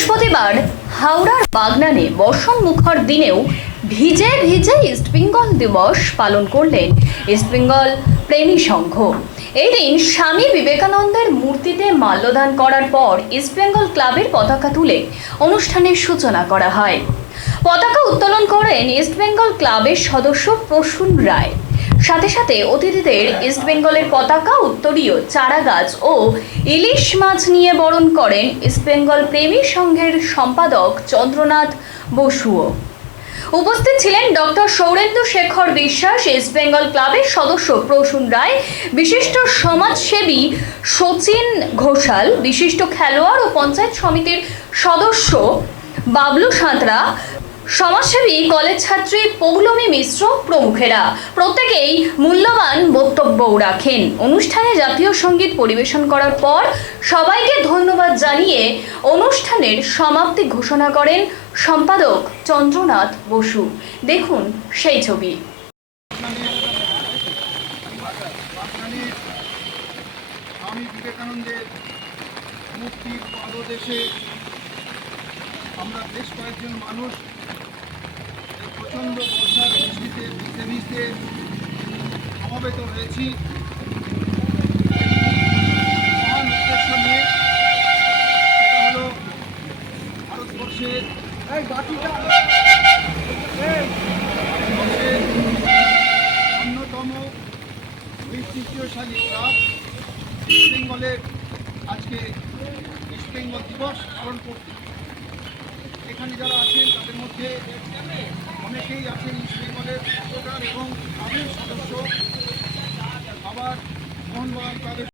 বৃহস্পতিবার হাওড়ার বাগনানে বর্ষণ মুখর দিনেও ভিজে ভিজে ইস্টবেঙ্গল দিবস পালন করলেন ইস্টবেঙ্গল প্রেমী সংঘ। এই দিন স্বামী বিবেকানন্দের মূর্তিতে মাল্যদান করার পর ইস্টবেঙ্গল ক্লাবের পতাকা তুলে অনুষ্ঠানের সূচনা করা হয়। পতাকা উত্তোলন করেন ইস্টবেঙ্গল ক্লাবের সদস্য প্রসূন রায়। সাথে সাথে অতিথিদের ইস্টবেঙ্গলের পতাকা, উত্তরীয় চারাগাছ ও ইলিশ মাছ নিয়ে বরণ করেন ইস্টবেঙ্গল প্রেমী সংঘের সম্পাদক চন্দ্রনাথ বসুও। উপস্থিত ছিলেন ডক্টর সৌরেন্দু শেখর বিশ্বাস, ইস্টবেঙ্গল ক্লাবের সদস্য প্রসূন রায়, বিশিষ্ট সমাজসেবী শচীন ঘোষাল, বিশিষ্ট খেলোয়াড় ও পঞ্চায়েত সমিতির সদস্য বাবলু সাঁতরা, সমাজসেবী কলেজ ছাত্রী পৌলমী মিশ্র প্রমুখেরা প্রত্যেকেই মূল্যবান বক্তব্য রাখেন। অনুষ্ঠানে জাতীয় সঙ্গীত পরিবেশন করার পর সবাইকে ধন্যবাদ জানিয়ে অনুষ্ঠানের সমাপ্তি ঘোষণা করেন সম্পাদক চন্দ্রনাথ বসু। দেখুন সেই ছবি। স্বামী বিবেকানন্দের মূর্তির পাদদেশে আমরা বেশ কয়েকজন মানুষ প্রচণ্ড বর্ষার বৃষ্টিতে ভিজতে ভিজতে সমবেত হয়েছি। মহান উদ্দেশ্য নিয়ে সেটা হলো ভারতবর্ষের অন্যতম ঐতিহ্যশালী ক্লাব ইস্টবেঙ্গলের আজকে ইস্টবেঙ্গল দিবস পালন করতে। এখানে যারা আছেন তাদের মধ্যে অনেকেই আছেন ইস্টবেঙ্গলের ভোটার এবং ক্লাবের সদস্য, আবার মোহনবাগান ক্লাবের